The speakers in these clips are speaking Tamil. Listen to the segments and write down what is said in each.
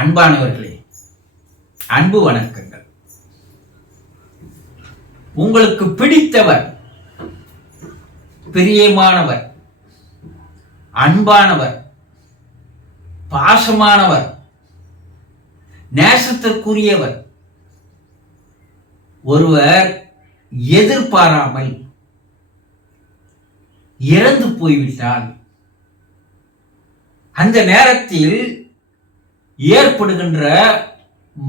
அன்பானவர்களே அன்பு வணக்கங்கள். உங்களுக்கு பிடித்தவர் பிரியமானவர் அன்பானவர் பாசமானவர் நேசத்திற்குரியவர் ஒருவர் எதிர்பாராமல் இறந்து போய்விட்டால் அந்த நேரத்தில் ஏற்படுகின்ற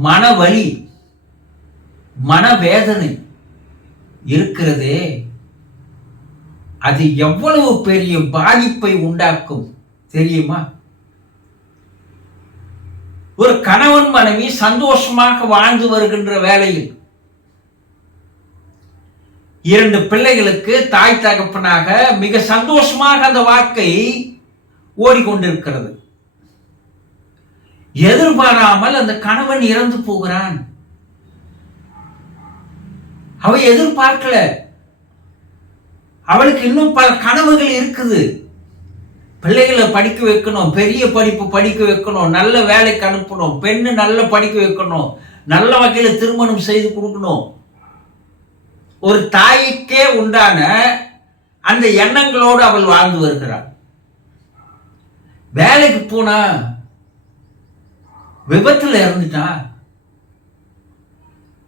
மனவலி மனவேதனை இருக்கிறதே அது எவ்வளவு பெரிய பாதிப்பை உண்டாக்கும் தெரியுமா? ஒரு கணவன் மனைவி சந்தோஷமாக வாழ்ந்து வருகின்ற வேளையில் இரண்டு பிள்ளைகளுக்கு தாய் தகப்பனாக மிக சந்தோஷமாக அந்த வாழ்க்கை ஓடிக்கொண்டிருக்கிறது. எதிர்பாராமல் அந்த கணவன் இறந்து போகிறான். அவ எதிர்பார்க்கல. அவளுக்கு இன்னும் பல கனவுகள் இருக்குது. பிள்ளைகளை படிக்க வைக்கணும் பெரிய படிப்பு படிக்க வைக்கணும் நல்ல வேலைக்கு அனுப்பணும் பெண்ணு நல்ல படிக்க வைக்கணும் நல்ல வகையில் திருமணம் செய்து கொடுக்கணும். ஒரு தாய்க்கே உண்டான அந்த எண்ணங்களோடு அவள் வாழ்ந்து வருகிறாள். வேலைக்கு போனா விபத்துல இறந்துட்டா?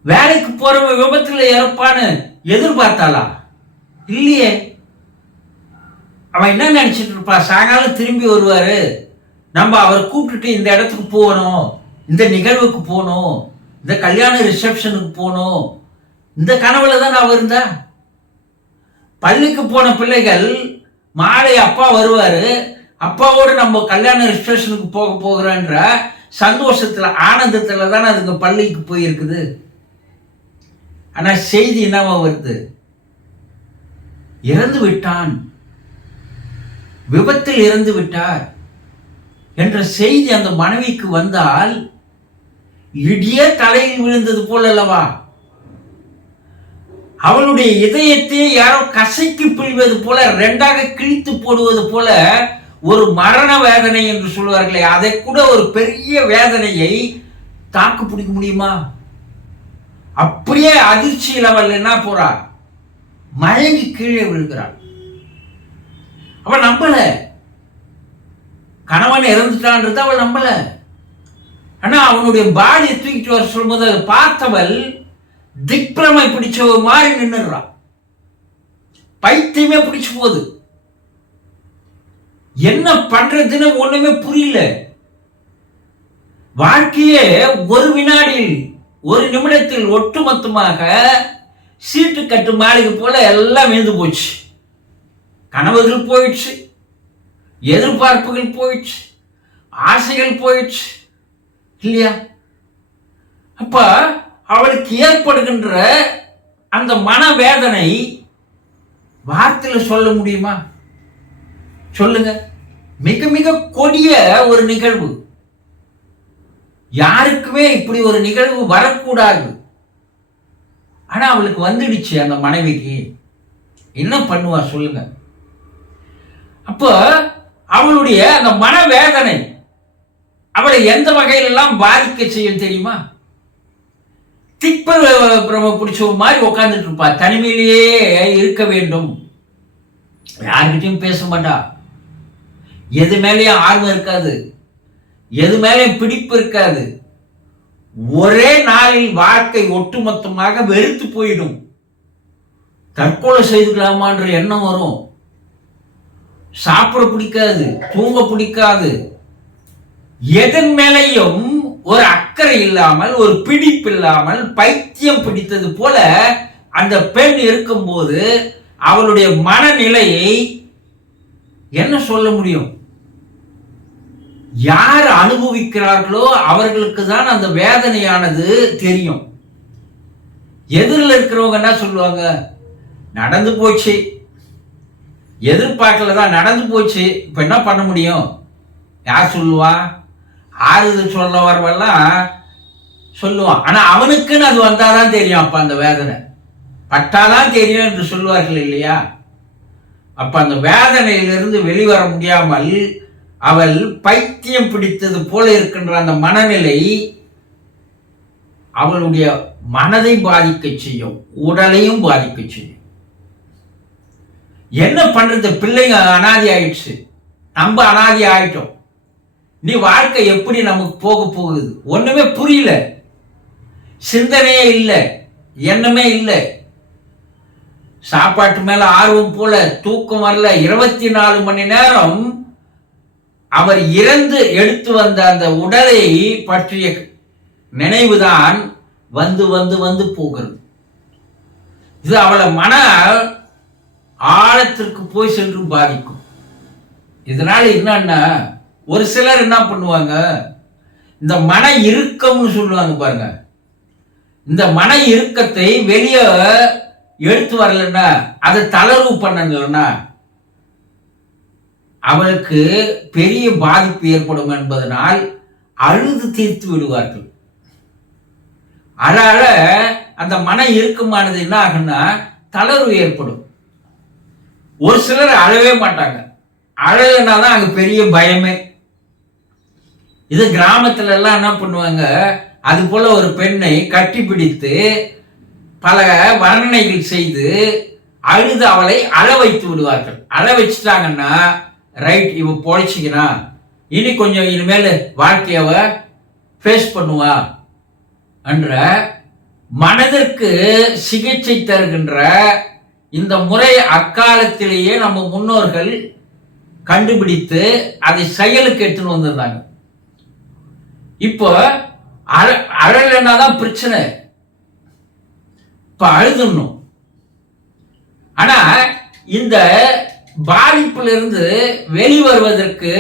வேலைக்கு போறவன் விபத்துல இறப்பான்னு எதிர்பார்த்தாளா? இல்லையே. அவன் என்ன நினைச்சிட்டு இருப்பா? சாயங்காலம் திரும்பி வருவாரு. நம்ம அவரை கூப்பிட்டுட்டு இந்த இடத்துக்கு போகணும் இந்த நிகழ்வுக்கு போகணும் இந்த கல்யாண ரிசப்ஷனுக்கு போகணும். இந்த கனவுல தான் நான் இருந்தா? பள்ளிக்கு போன பிள்ளைகள் மாலை அப்பா வருவாரு. அப்பாவோடு நம்ம கல்யாண ரிசப்ஷனுக்கு போக போகிறோன்ற சந்தோஷத்தில் ஆனந்தத்தில் தானே அதுங்க பள்ளிக்கு போயிருக்குது. ஆனால் செய்தி என்னவா வருது? இறந்து விட்டான். விபத்தில் இறந்து விட்டார். என்ற செய்தி அந்த மனைவிக்கு வந்தால் இடியே தலையில் விழுந்தது போல் அல்லவா? அவளுடைய இதயத்தை யாரோ கசைக்கு பிழிவது போல ரெண்டாக கிழித்து போடுவது போல ஒரு மரண வேதனை என்று சொல்வார்களே அதை கூட ஒரு பெரிய வேதனையை தாக்கு பிடிக்க முடியுமா? அப்படியே அதிர்ச்சியில் அவள் என்ன போறா மயங்கி கீழே விழுகிறாள். அவள் நம்பல. கணவன் இறந்துட்டான்றது அவள் நம்பல. ஆனா அவனுடைய பாடியை தூக்கிட்டு வர சொல்லும்போது அதை பார்த்தவள் திக்ரமை பிடிச்ச மாதிரி நின்றுறான் பைத்தியமே பிடிச்சு போகுது. என்ன பண்றதுன்னு ஒண்ணுமே புரியல. வாழ்க்கையே ஒரு வினாடியில் ஒரு நிமிடத்தில் ஒட்டுமொத்தமாக சீட்டு கட்டு மாளிகை போல எல்லாம் விழுந்து போச்சு. கனவுகள் போயிடுச்சு எதிர்பார்ப்புகள் போயிடுச்சு ஆசைகள் போயிடுச்சு இல்லையா? அப்ப அவளுக்கு ஏற்படுகின்ற அந்த மனவேதனை வார்த்தையில் சொல்ல முடியுமா? சொல்லுங்க. மிக மிக கொடிய ஒரு நிகழ்வு. யாருக்குமே இப்படி ஒரு நிகழ்வு வரக்கூடாது. ஆனா அவளுக்கு வந்துடுச்சு அந்த மனைவிக்கு. என்ன பண்ணுவா சொல்லுங்க. அப்போ அவளுடைய அந்த மனவேதனை அவளை எந்த வகையிலெல்லாம் பாதிக்க செய்யும் தெரியுமா? திப்பர் பிரம பிடிச்ச மாதிரி உட்காந்துட்டு இருப்பா. தனிமையிலேயே இருக்க வேண்டும். யாருக்கிட்டையும் பேச மாட்டா. எது மேலேயும் ஆர்வம் இருக்காது. எது மேலேயும் பிடிப்பு இருக்காது. ஒரே நாளில் வாழ்க்கை ஒட்டுமொத்தமாக வெறுத்து போயிடும். தற்கொலை செய்துக்கலாமான்ற எண்ணம் வரும். சாப்பிட பிடிக்காது தூங்க பிடிக்காது. எதன் மேலையும் ஒரு அக்கறை இல்லாமல் ஒரு பிடிப்பு இல்லாமல் பைத்தியம் பிடித்தது போல அந்த பெண் இருக்கும்போது அவளுடைய மனநிலையை என்ன சொல்ல முடியும்? யார் அனுபவிக்கிறார்களோ அவர்களுக்கு தான் அந்த வேதனையானது தெரியும். எதிரில் இருக்கிறவங்க என்ன சொல்லுவாங்க? நடந்து போச்சு. எதிர்பார்க்கல தான் நடந்து போச்சு. இப்போ என்ன பண்ண முடியும்? யார் சொல்லுவா? ஆறுதல் சொல்ல வரவெல்லாம் சொல்லுவான். ஆனால் அவனுக்குன்னு அது வந்தாதான் தெரியும். அப்போ அந்த வேதனை. பட்டாதான் தெரியும் என்று சொல்லுவார்கள் இல்லையா? அப்போ அந்த வேதனையிலிருந்து வெளிவர முடியாமல் அவள் பைத்தியம் பிடித்தது போல இருக்கின்ற அந்த மனநிலை அவளுடைய மனதை பாதிக்க செய்யும் உடலையும் பாதிக்க செய்யும். என்ன பண்றது? பிள்ளைங்க அனாதி ஆயிடுச்சு. நம்ம அனாதி ஆயிட்டோம். நீ வாழ்க்கை எப்படி நமக்கு போக போகுது? ஒண்ணுமே புரியல. சிந்தனையே இல்லை. எண்ணமே இல்லை. சாப்பாட்டு மேல ஆர்வம் போல தூக்கம் வரல. இருபத்தி நாலு மணி நேரம் அவர் இறந்து எடுத்து வந்த அந்த உடலை பற்றிய நினைவுதான் வந்து வந்து வந்து போகிறது. இது அவளை மன ஆழத்திற்கு போய் சென்று பாதிக்கும். இதனால என்னன்னா ஒரு சிலர் என்ன பண்ணுவாங்க இந்த மன இறுக்கம்னு சொல்லுவாங்க பாருங்க. இந்த மன இறுக்கத்தை வெளியே எடுத்து வரலன்னா அதை தளர்வு பண்ணலன்னா அவளுக்கு பெரிய பாதிப்பு ஏற்படும் என்பதனால் அழுது தீர்த்து விடுவார்கள். அழ அந்த மன இறுக்கமானது என்ன ஆகுன்னா தளர்வு ஏற்படும். ஒரு சிலர் அழவே மாட்டாங்க. அழகுனா தான் அங்கே பெரிய பயமே. இது கிராமத்துல எல்லாம் என்ன பண்ணுவாங்க அது போல ஒரு பெண்ணை கட்டி பிடித்து பல வர்ணனைகள் செய்து அழுது அவளை அழ வைத்து விடுவார்கள். அழ வச்சுட்டாங்கன்னா ரைட் இவ பொழைச்சிக்கிறான் இனி கொஞ்சம் இனிமேல் வாழ்க்கையவ ஃபேஸ் பண்ணுவா என்ற மனதிற்கு சிகிச்சை தருகின்ற இந்த முறை அக்காலத்திலேயே நம்ம முன்னோர்கள் கண்டுபிடித்து அதை செயலுக்கு எடுத்துன்னு வந்திருந்தாங்க. இப்போ அழ அழலைன்னா தான் பிரச்சனை? இப்போ அழுதுணும் ஆனால் இந்த பாதிப்பிலிருந்து வெளிவருவதற்கு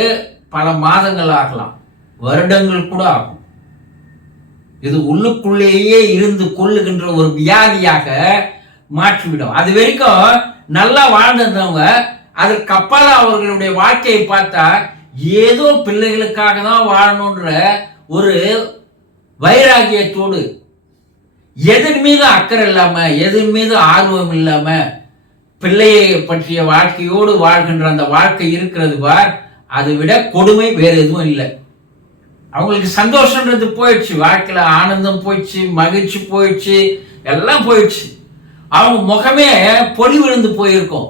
பல மாதங்கள் ஆகலாம். வருடங்கள் கூட ஆகும். இது உள்ளுக்குள்ளேயே இருந்து கொள்ளுகின்ற ஒரு வியாதியாக மாற்றிவிடும். அது வரைக்கும் நல்லா வாழ்ந்திருந்தவங்க அதற்கு அவர்களுடைய வாழ்க்கையை பார்த்தா ஏதோ பிள்ளைகளுக்காக தான் வாழணுன்ற ஒரு வைராகியத்தோடு எதன் மீது அக்கறை இல்லாம எதன் மீது ஆர்வம் இல்லாமல் பிள்ளையை பற்றிய வாழ்க்கையோடு வாழ்கின்ற அந்த வாழ்க்கை இருக்கிறது பார் அதை விட கொடுமை வேறு எதுவும் இல்லை. அவங்களுக்கு சந்தோஷன்றது போயிடுச்சு வாழ்க்கையில் ஆனந்தம் போயிடுச்சு மகிழ்ச்சி போயிடுச்சு எல்லாம் போயிடுச்சு. அவங்க முகமே பொடி விழுந்து போயிருக்கும்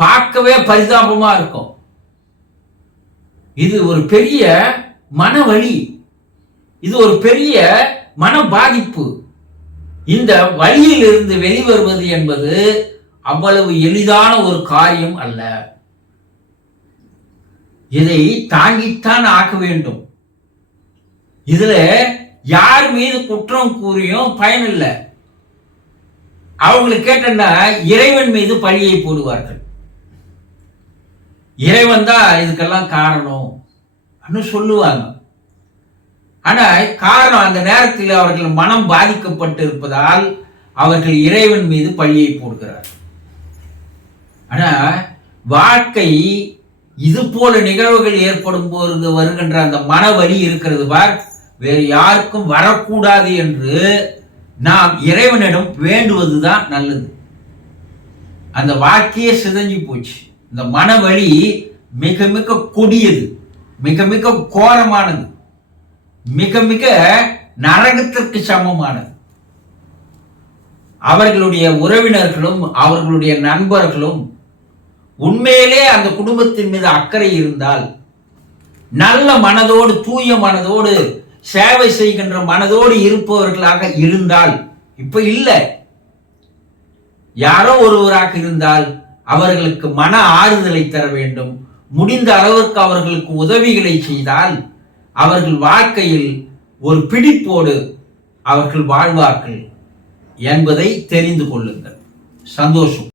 பார்க்கவே பரிதாபமா இருக்கும். இது ஒரு பெரிய மன வழி இது ஒரு பெரிய மன பாதிப்பு இந்த வழியில் இருந்து வெளிவருவது என்பது அவ்வளவு எளிதான ஒரு காரியம் அல்ல. இதை தாங்கித்தான் ஆக்க வேண்டும். இதுல யார் மீது குற்றம் கூறியும் பயனில்லை அவங்களுக்கு கேட்டேன்னா இறைவன் மீது பழியை போடுவார்கள். இறைவன் தான் இதுக்கெல்லாம் காரணம் சொல்லுவாங்க. ஆனா காரணம் அந்த நேரத்தில் அவர்கள் மனம் பாதிக்கப்பட்டு இருப்பதால் அவர்கள் இறைவன் மீது பழியை போடுகிறார்கள். ஆனா வாழ்க்கை இது போல நிகழ்வுகள் ஏற்படும் போது வருகின்ற அந்த மன வலி இருக்கிறது பார். வேறு யாருக்கும் வரக்கூடாது என்று நாம் இறைவனிடம் வேண்டுவதுதான் நல்லது. அந்த வாழ்க்கையே சிதஞ்சு போச்சு. இந்த மன வலி மிக மிக கொடியது. மிக மிக கோரமானது. மிக மிக நரகத்திற்கு சமமானது. அவர்களுடைய உறவினர்களும் அவர்களுடைய நண்பர்களும் உண்மையிலே அந்த குடும்பத்தின் மீது அக்கறை இருந்தால் நல்ல மனதோடு தூய மனதோடு சேவை செய்கின்ற மனதோடு இருப்பவர்களாக இருந்தால் இப்ப இல்லை. யாரோ ஒருவராக இருந்தால் அவர்களுக்கு மன ஆறுதலை தர வேண்டும். முடிந்த அளவிற்கு அவர்களுக்கு உதவிகளை செய்தால் அவர்கள் வாழ்க்கையில் ஒரு பிடிப்போடு அவர்கள் வாழ்வார்கள் என்பதை தெரிந்து கொள்ளுங்கள். சந்தோஷம்.